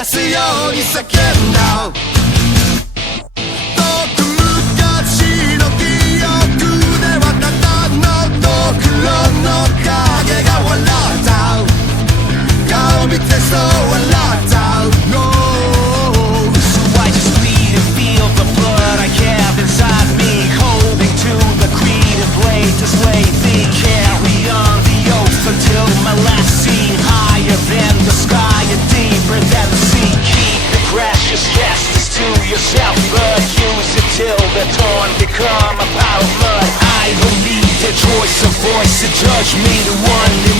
出すように叫んだ遠く昔の記憶ではただのドクロの影が笑った顔見てそう笑った No So I just bleed and feel the blood I have inside me Holding to the creed and blade to slay thee Carry on the oath until my last scene Higher than the sky and deeper than the sea Keep the precious justice to yourself But use it till the torn become a pile of mud I don't need the choice of voice to judge me The one in